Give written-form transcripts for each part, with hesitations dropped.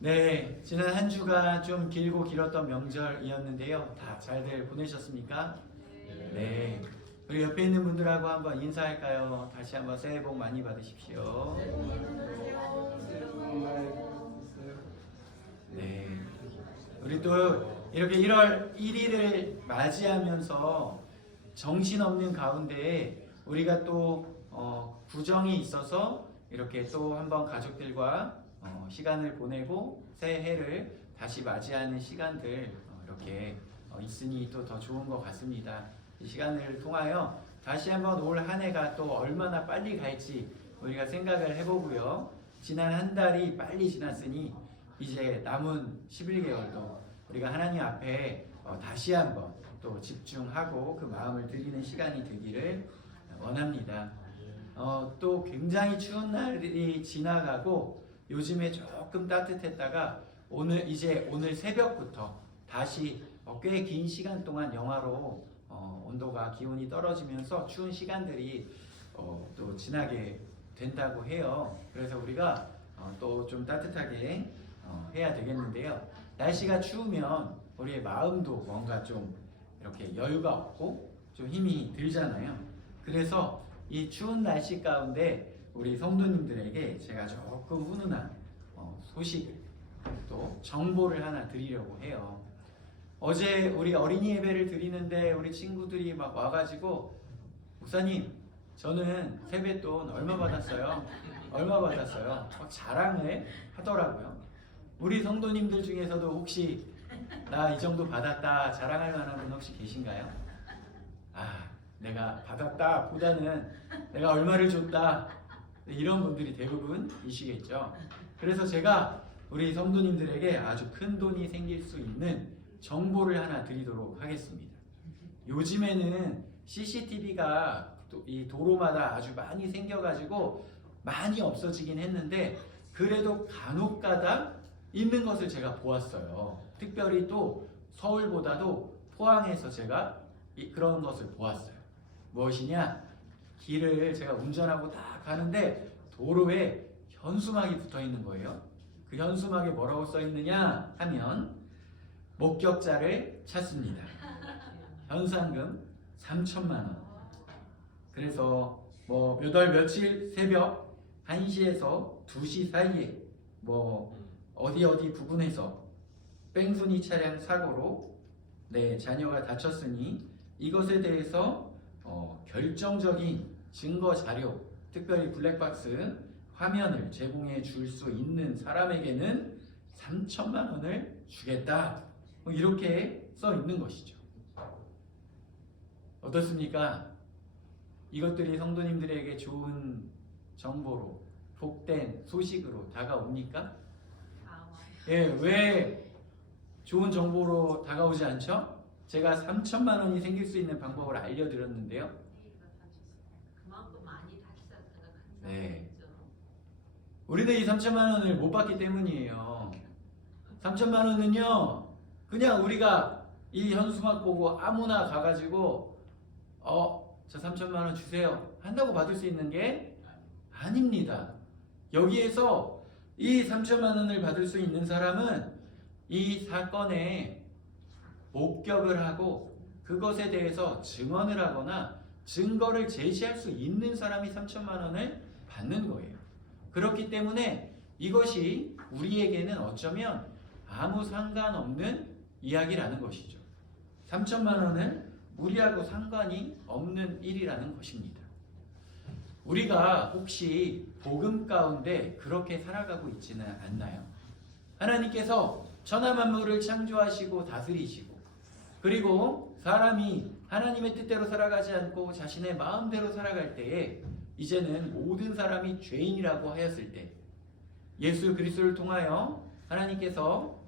네, 지난 한 주가 좀 길고 길었던 명절이었는데요. 다 잘들 보내셨습니까? 네. 우리 옆에 있는 분들하고 한번 인사할까요? 다시 한번 새해 복 많이 받으십시오. 네. 우리 또 이렇게 1월 1일을 맞이하면서 정신없는 가운데 우리가 또 구정이 있어서 이렇게 또 한번 가족들과 시간을 보내고 새해를 다시 맞이하는 시간들 이렇게 있으니 또 더 좋은 것 같습니다. 이 시간을 통하여 다시 한번 올 한 해가 또 얼마나 빨리 갈지 우리가 생각을 해보고요. 지난 한 달이 빨리 지났으니 이제 남은 11개월도 우리가 하나님 앞에 다시 한번 또 집중하고 그 마음을 드리는 시간이 되기를 원합니다. 또 굉장히 추운 날이 지나가고 요즘에 조금 따뜻했다가 오늘 새벽부터 다시 꽤 긴 시간 동안 영하로 온도가 기온이 떨어지면서 추운 시간들이 또 지나게 된다고 해요. 그래서 우리가 또 좀 따뜻하게 해야 되겠는데요. 날씨가 추우면 우리의 마음도 뭔가 좀 이렇게 여유가 없고 좀 힘이 들잖아요. 그래서 이 추운 날씨 가운데 우리 성도님들에게 제가 조금 훈훈한 소식 또 정보를 하나 드리려고 해요. 어제 우리 어린이 예배를 드리는데 우리 친구들이 막 와가지고 목사님 저는 세뱃돈 얼마 받았어요? 얼마 받았어요? 막 자랑을 하더라고요. 우리 성도님들 중에서도 혹시 나 이 정도 받았다 자랑할 만한 분 혹시 계신가요? 내가 받았다 보다는 내가 얼마를 줬다 이런 분들이 대부분이시겠죠. 그래서 제가 우리 성도님들에게 아주 큰 돈이 생길 수 있는 정보를 하나 드리도록 하겠습니다. 요즘에는 CCTV가 이 도로마다 아주 많이 생겨가지고 많이 없어지긴 했는데 그래도 간혹가다 있는 것을 제가 보았어요. 특별히 또 서울보다도 포항에서 제가 그런 것을 보았어요. 무엇이냐? 길을 제가 운전하고 딱 가는데 도로에 현수막이 붙어 있는 거예요. 그 현수막에 뭐라고 써 있느냐 하면 목격자를 찾습니다. 현상금 3천만 원. 그래서 몇 월 며칠 새벽 1시에서 2시 사이에 어디 부근에서 뺑소니 차량 사고로 자녀가 다쳤으니 이것에 대해서 결정적인 증거 자료, 특별히 블랙박스 화면을 제공해 줄 수 있는 사람에게는 3천만 원을 주겠다. 이렇게 써 있는 것이죠. 어떻습니까? 이것들이 성도님들에게 좋은 정보로 복된 소식으로 다가옵니까? 예, 왜 좋은 정보로 다가오지 않죠? 제가 3천만 원이 생길 수 있는 방법을 알려드렸는데요. 그만큼 많이 다치셨다가 네. 우리는 이 3천만 원을 못 받기 때문이에요. 3천만 원은요, 그냥 우리가 이 현수막 보고 아무나 가가지고 저 3천만 원 주세요 한다고 받을 수 있는 게 아닙니다. 여기에서 이 3천만 원을 받을 수 있는 사람은 이 사건에 목격을 하고 그것에 대해서 증언을 하거나 증거를 제시할 수 있는 사람이 3천만 원을 받는 거예요. 그렇기 때문에 이것이 우리에게는 어쩌면 아무 상관없는 이야기라는 것이죠. 3천만 원은 우리하고 상관이 없는 일이라는 것입니다. 우리가 혹시 복음 가운데 그렇게 살아가고 있지는 않나요? 하나님께서 천하 만물을 창조하시고 다스리시고 그리고 사람이 하나님의 뜻대로 살아가지 않고 자신의 마음대로 살아갈 때에 이제는 모든 사람이 죄인이라고 하였을 때 예수 그리스도를 통하여 하나님께서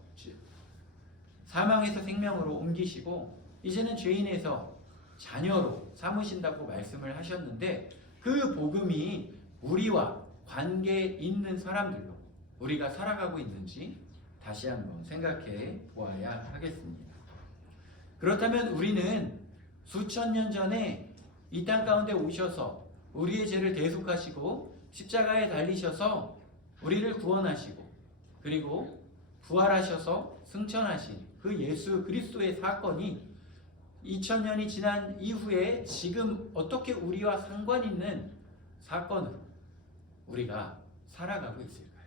사망에서 생명으로 옮기시고 이제는 죄인에서 자녀로 삼으신다고 말씀을 하셨는데 그 복음이 우리와 관계 있는 사람들로 우리가 살아가고 있는지 다시 한번 생각해 보아야 하겠습니다. 그렇다면 우리는 수천 년 전에 이 땅 가운데 오셔서 우리의 죄를 대속하시고 십자가에 달리셔서 우리를 구원하시고 그리고 부활하셔서 승천하신 그 예수 그리스도의 사건이 2000년이 지난 이후에 지금 어떻게 우리와 상관 있는 사건으로 우리가 살아가고 있을까요?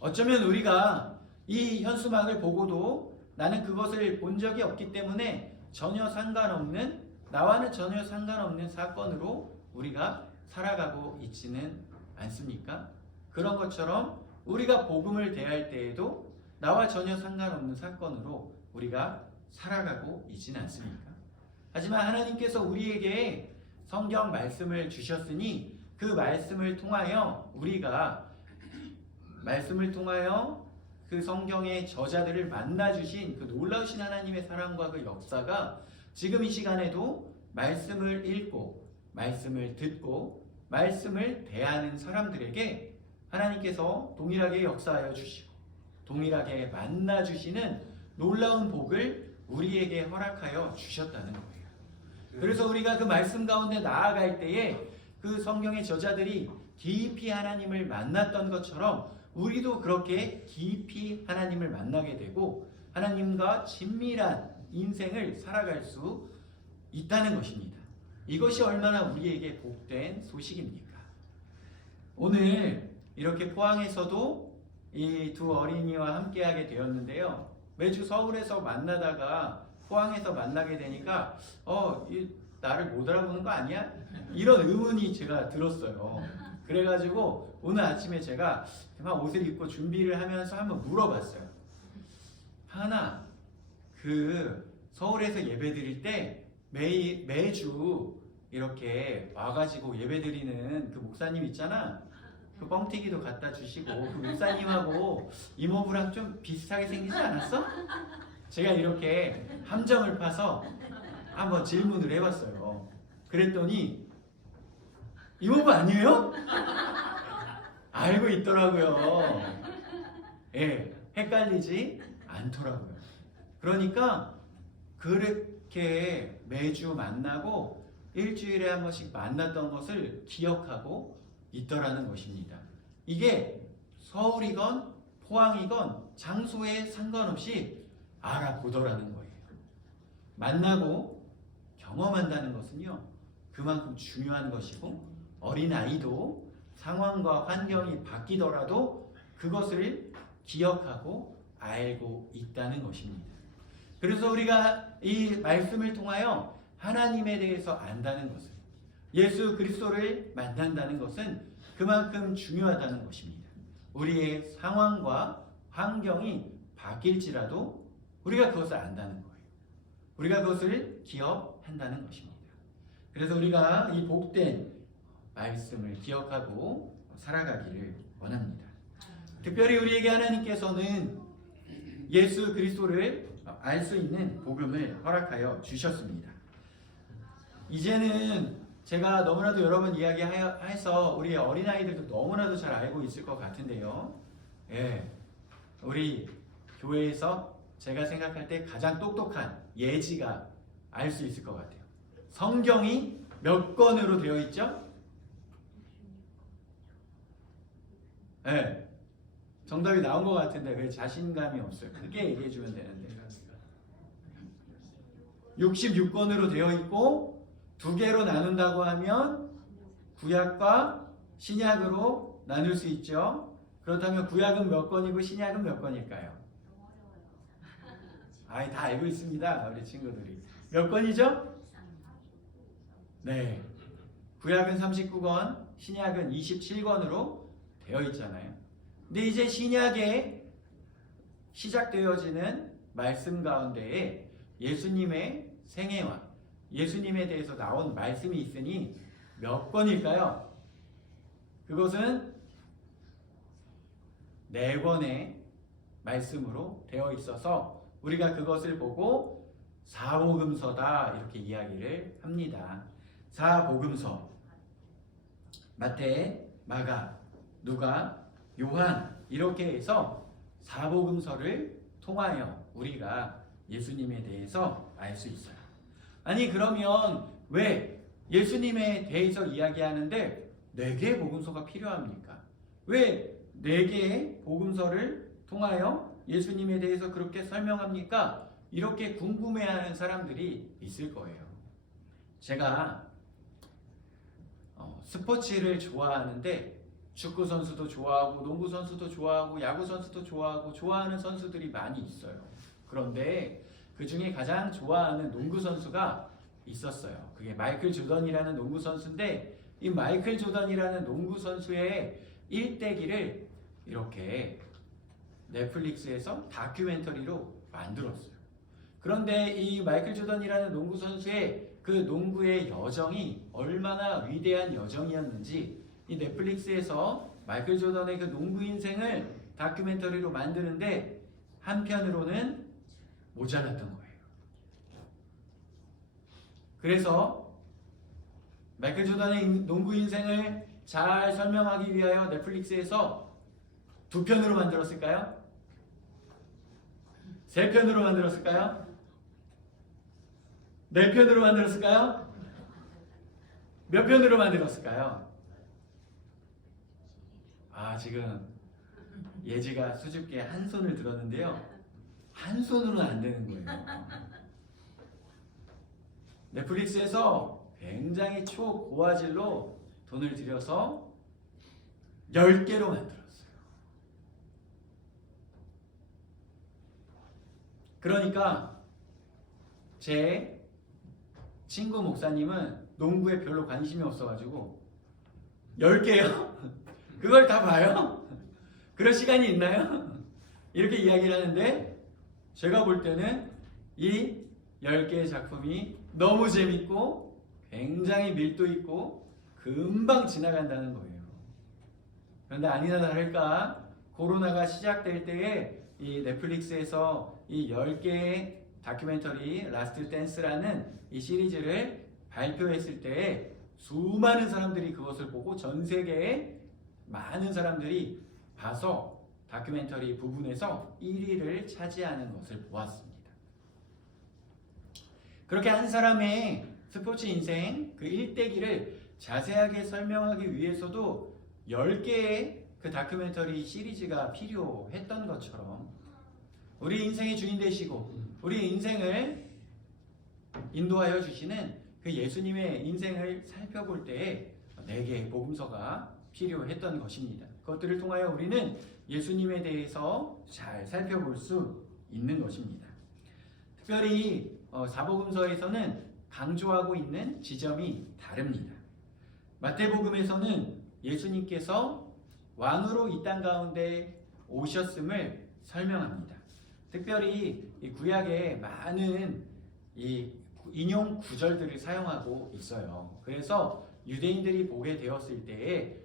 어쩌면 우리가 이 현수막을 보고도 나는 그것을 본 적이 없기 때문에 전혀 상관없는, 나와는 전혀 상관없는 사건으로 우리가 살아가고 있지는 않습니까? 그런 것처럼 우리가 복음을 대할 때에도 나와 전혀 상관없는 사건으로 우리가 살아가고 있지는 않습니까? 하지만 하나님께서 우리에게 성경 말씀을 주셨으니 그 말씀을 통하여 우리가 말씀을 통하여 그 성경의 저자들을 만나주신 그 놀라우신 하나님의 사랑과 그 역사가 지금 이 시간에도 말씀을 읽고 말씀을 듣고 말씀을 대하는 사람들에게 하나님께서 동일하게 역사하여 주시고 동일하게 만나주시는 놀라운 복을 우리에게 허락하여 주셨다는 거예요. 그래서 우리가 그 말씀 가운데 나아갈 때에 그 성경의 저자들이 깊이 하나님을 만났던 것처럼 우리도 그렇게 깊이 하나님을 만나게 되고 하나님과 친밀한 인생을 살아갈 수 있다는 것입니다. 이것이 얼마나 우리에게 복된 소식입니까? 오늘 이렇게 포항에서도 이 두 어린이와 함께하게 되었는데요. 매주 서울에서 만나다가 포항에서 만나게 되니까 나를 못 알아보는 거 아니야? 이런 의문이 제가 들었어요. 그래가지고 오늘 아침에 제가 막 옷을 입고 준비를 하면서 한번 물어봤어요. 하나, 그 서울에서 예배 드릴 때 매주 이렇게 와가지고 예배 드리는 그 목사님 있잖아. 그 뻥튀기도 갖다 주시고 그 목사님하고 이모부랑 좀 비슷하게 생기지 않았어? 제가 이렇게 함정을 파서 한번 질문을 해봤어요. 그랬더니 이모부 아니에요? 알고 있더라고요. 예, 헷갈리지 않더라고요. 그러니까 그렇게 매주 만나고 일주일에 한 번씩 만났던 것을 기억하고 있더라는 것입니다. 이게 서울이건 포항이건 장소에 상관없이 알아보더라는 거예요. 만나고 경험한다는 것은요, 그만큼 중요한 것이고 어린아이도 상황과 환경이 바뀌더라도 그것을 기억하고 알고 있다는 것입니다. 그래서 우리가 이 말씀을 통하여 하나님에 대해서 안다는 것은, 예수 그리스도를 만난다는 것은 그만큼 중요하다는 것입니다. 우리의 상황과 환경이 바뀔지라도 우리가 그것을 안다는 거예요. 우리가 그것을 기억한다는 것입니다. 그래서 우리가 이 복된 말씀을 기억하고 살아가기를 원합니다. 특별히 우리에게 하나님께서는 예수 그리스도를 알 수 있는 복음을 허락하여 주셨습니다. 이제는 제가 너무나도 여러 번 이야기해서 우리 어린아이들도 너무나도 잘 알고 있을 것 같은데요. 예, 우리 교회에서 제가 생각할 때 가장 똑똑한 예지가 알 수 있을 것 같아요. 성경이 몇 권으로 되어 있죠? 네, 정답이 나온 것 같은데 왜 자신감이 없어요? 크게 얘기해 주면 되는데. 66권으로 되어 있고 두 개로 나눈다고 하면 구약과 신약으로 나눌 수 있죠. 그렇다면 구약은 몇 권이고 신약은 몇 권일까요? 다 알고 있습니다. 우리 친구들이. 몇 권이죠? 네. 구약은 39권, 신약은 27권으로 되어 있잖아요. 근데 이제 신약에 시작되어지는 말씀 가운데에 예수님의 생애와 예수님에 대해서 나온 말씀이 있으니 몇 권일까요? 그것은 4권의 말씀으로 되어 있어서 우리가 그것을 보고 사복음서다 이렇게 이야기를 합니다. 사복음서, 마태, 마가, 누가, 요한 이렇게 해서 사복음서를 통하여 우리가 예수님에 대해서 알 수 있어요. 아니 그러면 왜 예수님에 대해서 이야기하는데 4개의 복음서가 필요합니까? 왜 4개의 복음서를 통하여 예수님에 대해서 그렇게 설명합니까? 이렇게 궁금해하는 사람들이 있을 거예요. 제가 스포츠를 좋아하는데 축구 선수도 좋아하고 농구 선수도 좋아하고 야구 선수도 좋아하고 좋아하는 선수들이 많이 있어요. 그런데 그 중에 가장 좋아하는 농구 선수가 있었어요. 그게 마이클 조던이라는 농구 선수인데 이 마이클 조던이라는 농구 선수의 일대기를 이렇게 넷플릭스에서 다큐멘터리로 만들었어요. 그런데 이 마이클 조던이라는 농구 선수의 그 농구의 여정이 얼마나 위대한 여정이었는지 이 넷플릭스에서 마이클 조던의 그 농구 인생을 다큐멘터리로 만드는데 한편으로는 모자랐던 거예요. 그래서 마이클 조던의 농구 인생을 잘 설명하기 위하여 넷플릭스에서 2편으로 만들었을까요? 3편으로 만들었을까요? 4편으로 만들었을까요? 몇 편으로 만들었을까요? 지금 예지가 수줍게 한 손을 들었는데요. 한 손으로는 안 되는 거예요. 넷플릭스에서 굉장히 초고화질로 돈을 들여서 10개로 만들었어요. 그러니까 제 친구 목사님은 농구에 별로 관심이 없어가지고 10개요? 그걸 다 봐요? 그럴 시간이 있나요? 이렇게 이야기를 하는데 제가 볼 때는 이 10개의 작품이 너무 재밌고 굉장히 밀도 있고 금방 지나간다는 거예요. 그런데 아니나 다를까 코로나가 시작될 때에 이 넷플릭스에서 이 10개의 다큐멘터리 라스트 댄스라는 이 시리즈를 발표했을 때에 수많은 사람들이 그것을 보고 전 세계에 많은 사람들이 봐서 다큐멘터리 부분에서 1위를 차지하는 것을 보았습니다. 그렇게 한 사람의 스포츠 인생 그 일대기를 자세하게 설명하기 위해서도 10개의 그 다큐멘터리 시리즈가 필요했던 것처럼 우리 인생의 주인 되시고 우리 인생을 인도하여 주시는 그 예수님의 인생을 살펴볼 때에 4개의 복음서가 필요했던 것입니다. 그것들을 통하여 우리는 예수님에 대해서 잘 살펴볼 수 있는 것입니다. 특별히 사복음서에서는 강조하고 있는 지점이 다릅니다. 마태복음에서는 예수님께서 왕으로 이 땅 가운데 오셨음을 설명합니다. 특별히 이 구약에 많은 이 인용 구절들을 사용하고 있어요. 그래서 유대인들이 보게 되었을 때에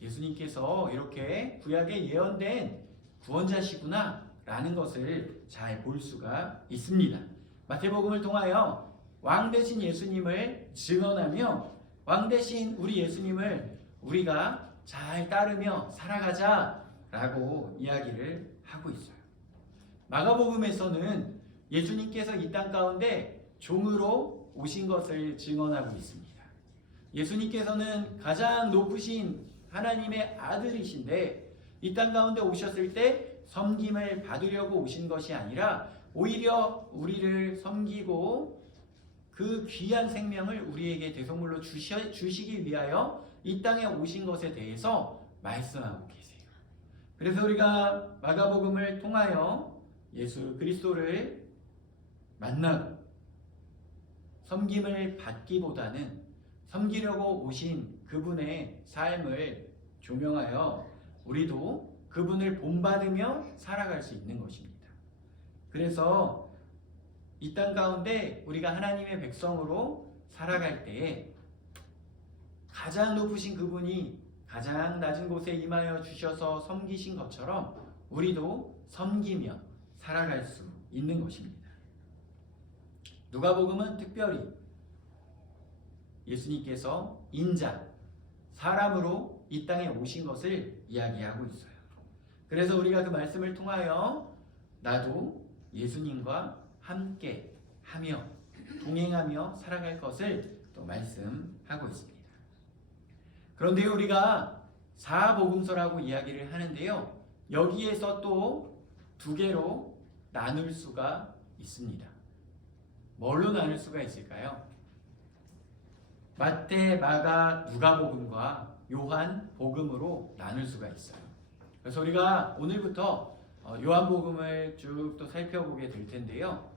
예수님께서 이렇게 구약에 예언된 구원자시구나 라는 것을 잘 볼 수가 있습니다. 마태복음을 통하여 왕 대신 예수님을 증언하며 왕 대신 우리 예수님을 우리가 잘 따르며 살아가자 라고 이야기를 하고 있어요. 마가복음에서는 예수님께서 이 땅 가운데 종으로 오신 것을 증언하고 있습니다. 예수님께서는 가장 높으신 하나님의 아들이신데 이 땅 가운데 오셨을 때 섬김을 받으려고 오신 것이 아니라 오히려 우리를 섬기고 그 귀한 생명을 우리에게 대속물로 주시기 위하여 이 땅에 오신 것에 대해서 말씀하고 계세요. 그래서 우리가 마가복음을 통하여 예수 그리스도를 만나고 섬김을 받기보다는 섬기려고 오신 그분의 삶을 조명하여 우리도 그분을 본받으며 살아갈 수 있는 것입니다. 그래서 이 땅 가운데 우리가 하나님의 백성으로 살아갈 때에 가장 높으신 그분이 가장 낮은 곳에 임하여 주셔서 섬기신 것처럼 우리도 섬기며 살아갈 수 있는 것입니다. 누가복음은 특별히 예수님께서 인자, 사람으로 이 땅에 오신 것을 이야기하고 있어요. 그래서 우리가 그 말씀을 통하여 나도 예수님과 함께 하며 동행하며 살아갈 것을 또 말씀하고 있습니다. 그런데 우리가 사복음서라고 이야기를 하는데요. 여기에서 또 두 개로 나눌 수가 있습니다. 뭘로 나눌 수가 있을까요? 마태, 마가, 누가복음과 요한 복음으로 나눌 수가 있어요. 그래서 우리가 오늘부터 요한복음을 쭉 또 살펴보게 될 텐데요.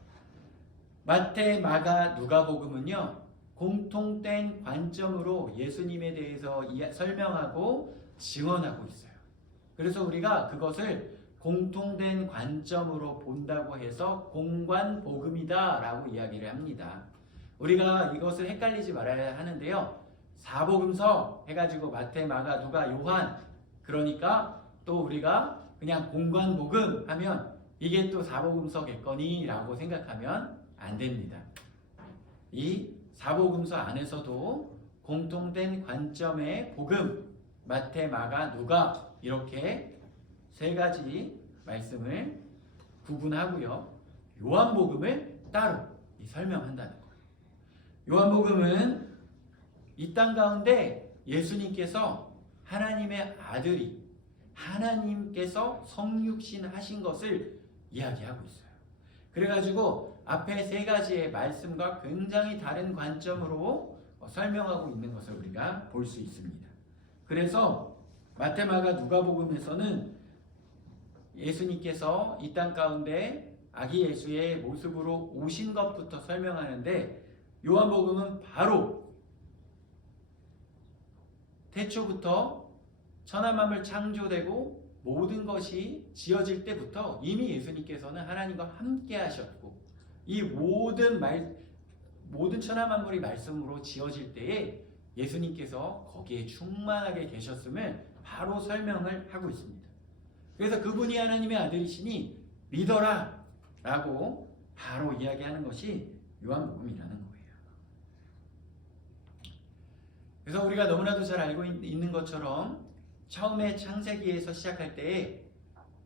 마태, 마가, 누가복음은요, 공통된 관점으로 예수님에 대해서 설명하고 증언하고 있어요. 그래서 우리가 그것을 공통된 관점으로 본다고 해서 공관복음이다 라고 이야기를 합니다. 우리가 이것을 헷갈리지 말아야 하는데요. 사복음서 해가지고 마태, 마가, 누가, 요한, 그러니까 또 우리가 그냥 공관복음 하면 이게 또 사복음서겠거니 라고 생각하면 안 됩니다. 이 사복음서 안에서도 공통된 관점의 복음, 마태, 마가, 누가 이렇게 세 가지 말씀을 구분하고요. 요한복음을 따로 설명한다는 거예요. 요한복음은 이 땅 가운데 예수님께서 하나님의 아들이 하나님께서 성육신 하신 것을 이야기하고 있어요. 그래가지고 앞에 세 가지의 말씀과 굉장히 다른 관점으로 설명하고 있는 것을 우리가 볼 수 있습니다. 그래서 마태, 마가, 누가복음에서는 예수님께서 이 땅 가운데 아기 예수의 모습으로 오신 것부터 설명하는데, 요한복음은 바로 태초부터 천하 만물 창조되고 모든 것이 지어질 때부터 이미 예수님께서는 하나님과 함께 하셨고, 이 모든 천하 만물이 말씀으로 지어질 때에 예수님께서 거기에 충만하게 계셨음을 바로 설명을 하고 있습니다. 그래서 그분이 하나님의 아들이시니 믿어라 라고 바로 이야기하는 것이 요한복음이라는 거예요. 그래서 우리가 너무나도 잘 알고 있는 것처럼 처음에 창세기에서 시작할 때에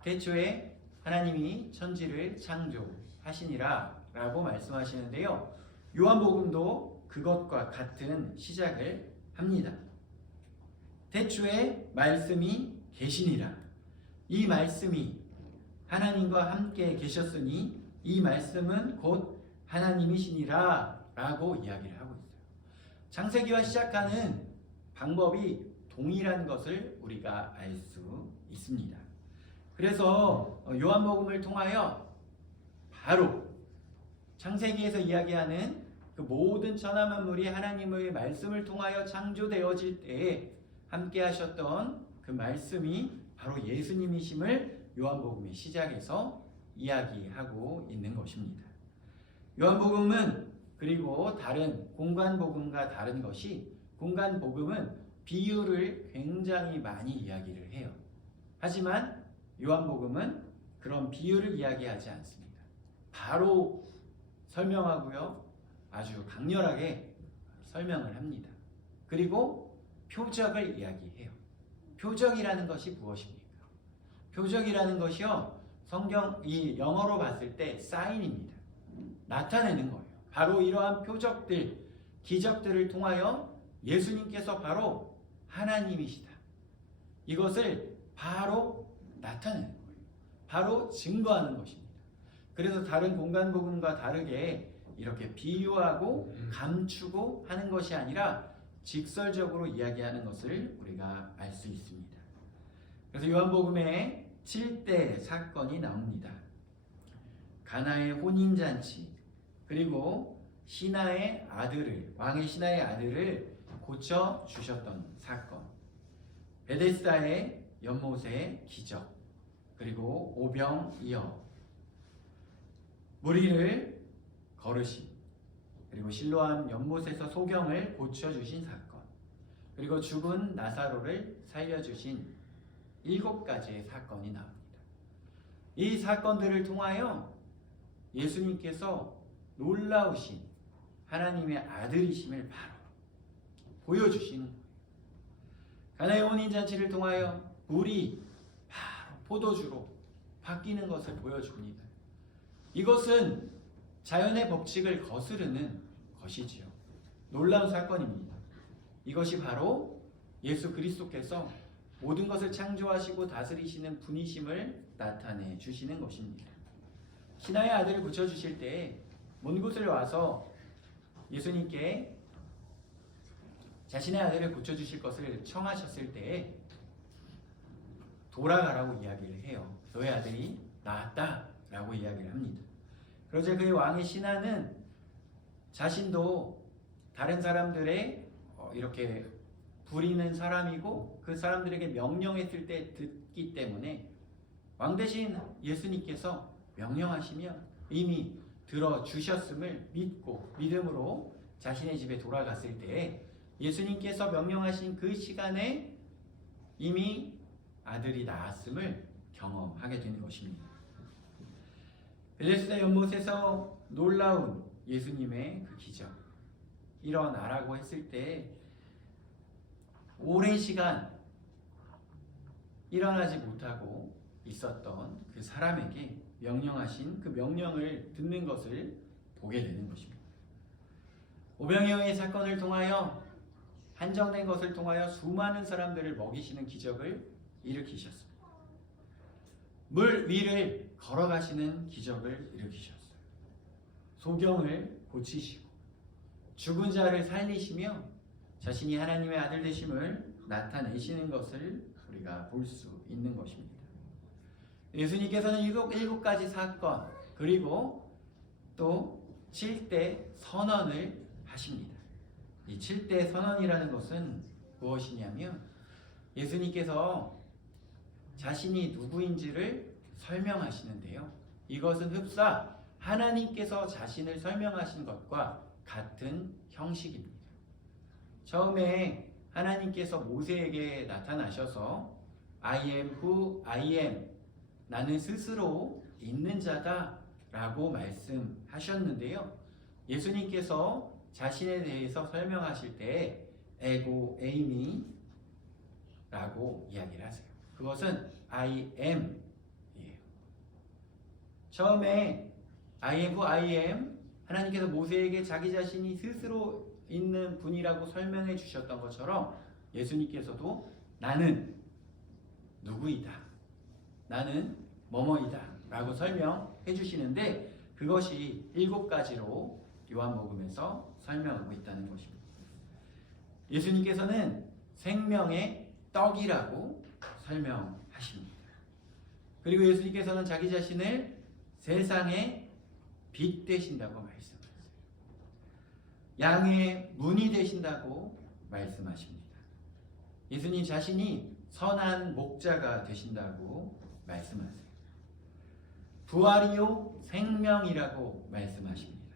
태초에 하나님이 천지를 창조하시니라 라고 말씀하시는데요. 요한복음도 그것과 같은 시작을 합니다. 태초에 말씀이 계시니라. 이 말씀이 하나님과 함께 계셨으니 이 말씀은 곧 하나님이시니라 라고 이야기를 하고 있어요. 창세기와 시작하는 방법이 동일한 것을 우리가 알 수 있습니다. 그래서 요한복음을 통하여 바로 창세기에서 이야기하는 그 모든 천하 만물이 하나님의 말씀을 통하여 창조되어질 때에 함께 하셨던 그 말씀이 바로 예수님이심을 요한복음의 시작에서 이야기하고 있는 것입니다. 요한복음은 그리고 다른 공관복음과 다른 것이, 공관복음은 비유를 굉장히 많이 이야기를 해요. 하지만 요한복음은 그런 비유를 이야기하지 않습니다. 바로 설명하고요, 아주 강렬하게 설명을 합니다. 그리고 표적을 이야기해요. 표적이라는 것이 무엇입니까? 표적이라는 것이요, 이 영어로 봤을 때 사인입니다. 나타내는 거예요. 바로 이러한 표적들, 기적들을 통하여 예수님께서 바로 하나님이시다, 이것을 바로 나타내는 거예요. 바로 증거하는 것입니다. 그래서 다른 공간복음과 다르게 이렇게 비유하고 감추고 하는 것이 아니라 직설적으로 이야기하는 것을 우리가 알 수 있습니다. 그래서 요한복음에 7대 사건이 나옵니다. 가나의 혼인잔치, 그리고 왕의 신하의 아들을 고쳐 주셨던 사건, 베데스다의 연못의 기적, 그리고 오병이어, 무리를 거르심, 그리고 실로암 연못에서 소경을 고쳐주신 사건, 그리고 죽은 나사로를 살려주신 7가지의 사건이 나옵니다. 이 사건들을 통하여 예수님께서 놀라우신 하나님의 아들이심을 바로 보여주시는 거예요. 가나의 혼인잔치를 통하여 물이 바로 포도주로 바뀌는 것을 보여줍니다. 이것은 자연의 법칙을 거스르는 것이지요. 놀라운 사건입니다. 이것이 바로 예수 그리스도께서 모든 것을 창조하시고 다스리시는 분이심을 나타내 주시는 것입니다. 신하의 아들을 고쳐주실 때 먼 곳을 와서 예수님께 자신의 아들을 고쳐주실 것을 청하셨을 때 돌아가라고 이야기를 해요. 너의 아들이 나았다 라고 이야기를 합니다. 그러자 그의 왕의 신하는 자신도 다른 사람들의 이렇게 부리는 사람이고 그 사람들에게 명령했을 때 듣기 때문에 왕 대신 예수님께서 명령하시면 이미 들어주셨음을 믿고 믿음으로 자신의 집에 돌아갔을 때 예수님께서 명령하신 그 시간에 이미 아들이 낳았음을 경험하게 되는 것입니다. 벨레스다 연못에서 놀라운 예수님의 그 기적, 일어나라고 했을 때 오랜 시간 일어나지 못하고 있었던 그 사람에게 명령하신 그 명령을 듣는 것을 보게 되는 것입니다. 오병이어의 사건을 통하여 한정된 것을 통하여 수많은 사람들을 먹이시는 기적을 일으키셨습니다. 물 위를 걸어가시는 기적을 일으키셨어요. 소경을 고치시고 죽은 자를 살리시며 자신이 하나님의 아들 되심을 나타내시는 것을 우리가 볼 수 있는 것입니다. 예수님께서는 일곱 가지 사건 그리고 또 7대 선언을 하십니다. 이 7대 선언이라는 것은 무엇이냐면 예수님께서 자신이 누구인지를 설명하시는데요. 이것은 흡사 하나님께서 자신을 설명하신 것과 같은 형식입니다. 처음에 하나님께서 모세에게 나타나셔서 I am who I am, 나는 스스로 있는 자다 라고 말씀하셨는데요. 예수님께서 자신에 대해서 설명하실 때 에고 에이미 라고 이야기를 하세요. 그것은 I am 이에요. 처음에 I am who I am, 하나님께서 모세에게 자기 자신이 스스로 있는 분이라고 설명해 주셨던 것처럼 예수님께서도 나는 누구이다, 나는 뭐뭐이다 라고 설명해 주시는데 그것이 7가지로 요한복음에서 설명하고 있다는 것입니다. 예수님께서는 생명의 떡이라고 설명하십니다. 그리고 예수님께서는 자기 자신을 세상의 빛 되신다고 말씀하세요. 양의 문이 되신다고 말씀하십니다. 예수님 자신이 선한 목자가 되신다고 말씀하세요. 부활이요 생명이라고 말씀하십니다.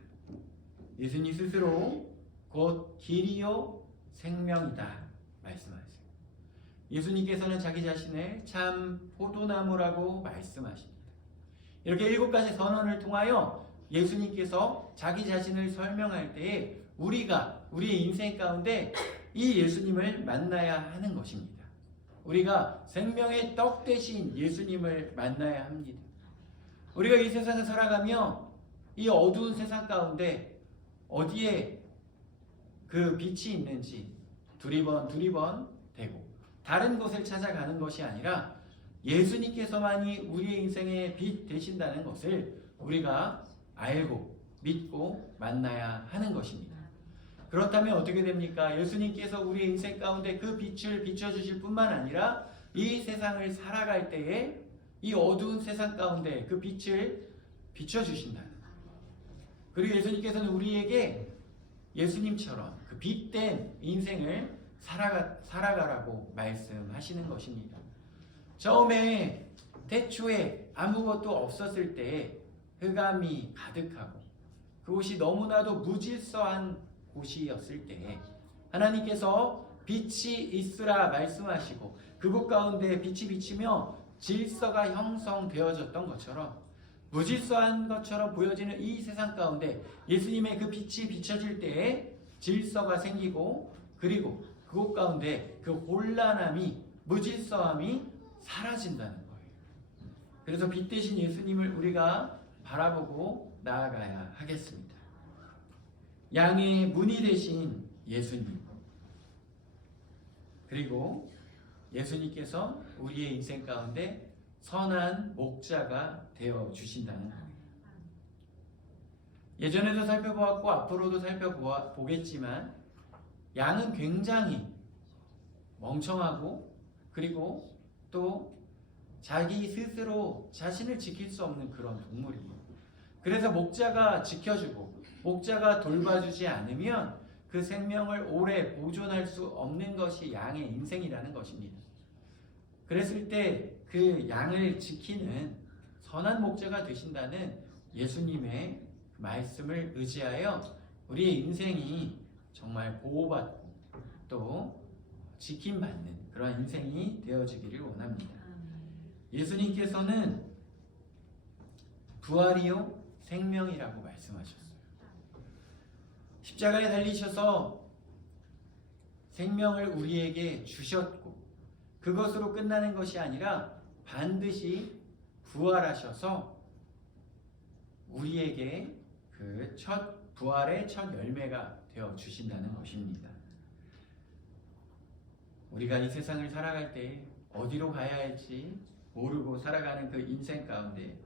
예수님 스스로 곧 길이요 생명이다 말씀하세요. 예수님께서는 자기 자신을 참 포도나무라고 말씀하십니다. 이렇게 7가지 선언을 통하여 예수님께서 자기 자신을 설명할 때에 우리가 우리의 인생 가운데 이 예수님을 만나야 하는 것입니다. 우리가 생명의 떡 되신 예수님을 만나야 합니다. 우리가 이 세상을 살아가며 이 어두운 세상 가운데 어디에 그 빛이 있는지 두리번 되고 다른 곳을 찾아가는 것이 아니라 예수님께서만이 우리의 인생의 빛 되신다는 것을 우리가 알고 믿고 만나야 하는 것입니다. 그렇다면 어떻게 됩니까? 예수님께서 우리의 인생 가운데 그 빛을 비춰주실 뿐만 아니라 이 세상을 살아갈 때에 이 어두운 세상 가운데 그 빛을 비춰주신다. 그리고 예수님께서는 우리에게 예수님처럼 그 빛된 인생을 살아가라고 말씀하시는 것입니다. 처음에 태초에 아무것도 없었을 때 흑암이 가득하고 그곳이 너무나도 무질서한 곳이었을 때 하나님께서 빛이 있으라 말씀하시고 그곳 가운데 빛이 비치며 질서가 형성되어졌던 것처럼 무질서한 것처럼 보여지는 이 세상 가운데 예수님의 그 빛이 비춰질 때에 질서가 생기고 그리고 그곳 가운데 그 혼란함이 무질서함이 사라진다는 거예요. 그래서 빛 대신 예수님을 우리가 바라보고 나아가야 하겠습니다. 양의 문이 되신 예수님 그리고 예수님께서 우리의 인생 가운데 선한 목자가 되어 주신다는 거예요. 예전에도 살펴보았고 앞으로도 살펴보겠지만 양은 굉장히 멍청하고 그리고 또 자기 스스로 자신을 지킬 수 없는 그런 동물이에요. 그래서 목자가 지켜주고 목자가 돌봐주지 않으면 그 생명을 오래 보존할 수 없는 것이 양의 인생이라는 것입니다. 그랬을 때 그 양을 지키는 선한 목자가 되신다는 예수님의 말씀을 의지하여 우리의 인생이 정말 보호받고 또 지킴받는 그런 인생이 되어지기를 원합니다. 예수님께서는 부활이요 생명이라고 말씀하셨어요. 십자가에 달리셔서 생명을 우리에게 주셨고 그것으로 끝나는 것이 아니라 반드시 부활하셔서 우리에게 그 부활의 첫 열매가 되어 주신다는 것입니다. 우리가 이 세상을 살아갈 때 어디로 가야 할지 모르고 살아가는 그 인생 가운데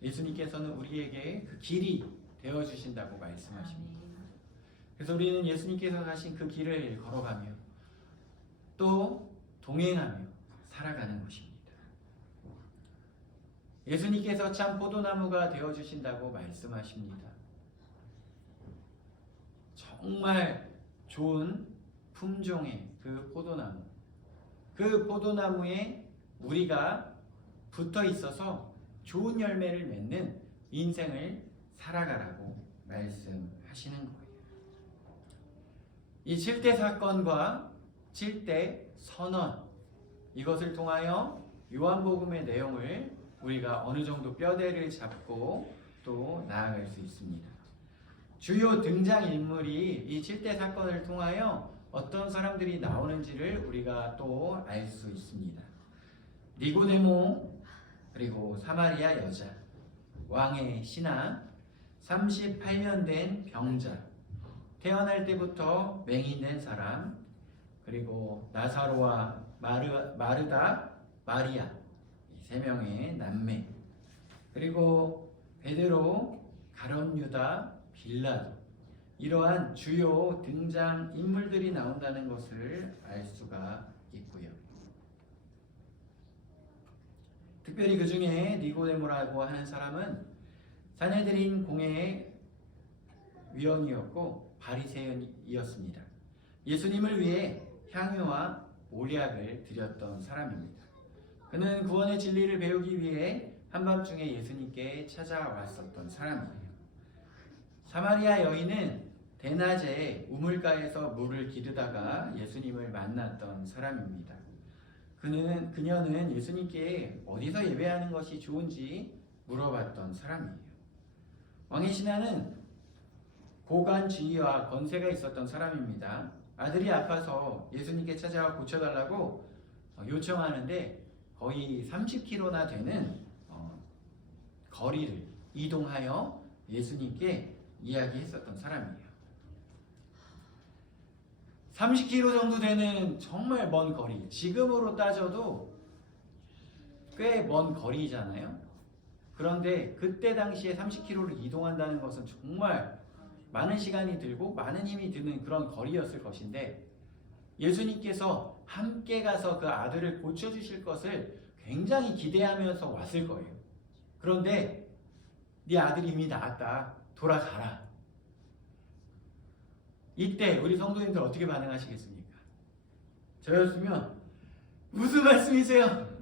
예수님께서는 우리에게 그 길이 되어 주신다고 말씀하십니다. 그래서 우리는 예수님께서 가신 그 길을 걸어가며 또 동행하며 살아가는 것입니다. 예수님께서 참 포도나무가 되어 주신다고 말씀하십니다. 정말 좋은 품종의 그 포도나무, 그 포도나무에 우리가 붙어 있어서 좋은 열매를 맺는 인생을 살아가라고 말씀하시는 거예요. 이 7대 사건과 7대 선언, 이것을 통하여 요한복음의 내용을 우리가 어느 정도 뼈대를 잡고 또 나아갈 수 있습니다. 주요 등장인물이 이 7대 사건을 통하여 어떤 사람들이 나오는지를 우리가 또 알 수 있습니다. 니고데모, 그리고 사마리아 여자, 왕의 신하, 38년 된 병자, 태어날 때부터 맹인된 사람, 그리고 나사로와 마르다, 마리아, 이 세 명의 남매, 그리고 베드로, 가룟 유다, 빌라도, 이러한 주요 등장 인물들이 나온다는 것을 알 수가 있고요. 특별히 그 중에 니고데모라고 하는 사람은 산헤드린 공회의 위원이었고 바리새인이었습니다. 예수님을 위해 향유와 몰약을 드렸던 사람입니다. 그는 구원의 진리를 배우기 위해 한밤중에 예수님께 찾아왔었던 사람이에요. 사마리아 여인은 대낮에 우물가에서 물을 기르다가 예수님을 만났던 사람입니다. 그녀는 예수님께 어디서 예배하는 것이 좋은지 물어봤던 사람이에요. 왕의 신하는 고관 지위와 권세가 있었던 사람입니다. 아들이 아파서 예수님께 찾아와 고쳐달라고 요청하는데 거의 30km나 되는 거리를 이동하여 예수님께 이야기했었던 사람이에요. 30km 정도 되는 정말 먼 거리, 지금으로 따져도 꽤 먼 거리잖아요. 그런데 그때 당시에 30km를 이동한다는 것은 정말 많은 시간이 들고 많은 힘이 드는 그런 거리였을 것인데 예수님께서 함께 가서 그 아들을 고쳐주실 것을 굉장히 기대하면서 왔을 거예요. 그런데 네 아들이 이미 나았다. 돌아가라. 이때 우리 성도님들 어떻게 반응하시겠습니까? 저였으면 무슨 말씀이세요?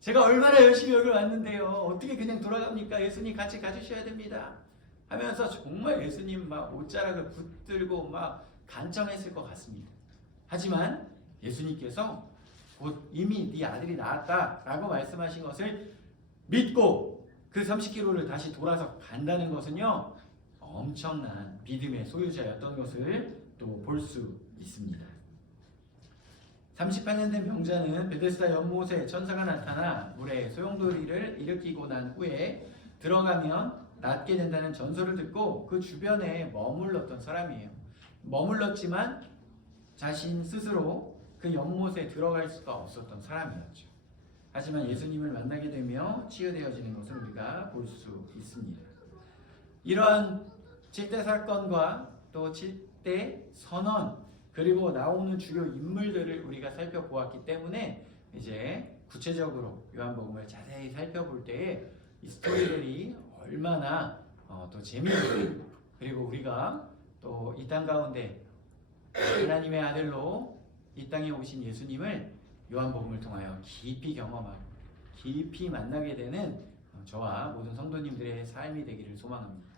제가 얼마나 열심히 여기 왔는데요. 어떻게 그냥 돌아갑니까? 예수님 같이 가주셔야 됩니다. 하면서 정말 예수님 막 옷자락을 붙들고 막 간청했을 것 같습니다. 하지만 예수님께서 곧 이미 네 아들이 나았다라고 말씀하신 것을 믿고 그 30km를 다시 돌아서 간다는 것은요, 엄청난 믿음의 소유자였던 것을 또 볼 수 있습니다. 38년 된 병자는 베데스다 연못에 천사가 나타나 물에 소용돌이를 일으키고 난 후에 들어가면 낫게 된다는 전설을 듣고 그 주변에 머물렀던 사람이에요. 머물렀지만 자신 스스로 그 연못에 들어갈 수가 없었던 사람이었죠. 하지만 예수님을 만나게 되며 치유되어지는 것을 우리가 볼 수 있습니다. 이러한 7대 사건과 또 7대 선언 그리고 나오는 주요 인물들을 우리가 살펴보았기 때문에 이제 구체적으로 요한복음을 자세히 살펴볼 때에 이 스토리들이 얼마나 또 재미있고 그리고 우리가 또 이 땅 가운데 하나님의 아들로 이 땅에 오신 예수님을 요한복음을 통하여 깊이 경험하고 깊이 만나게 되는 저와 모든 성도님들의 삶이 되기를 소망합니다.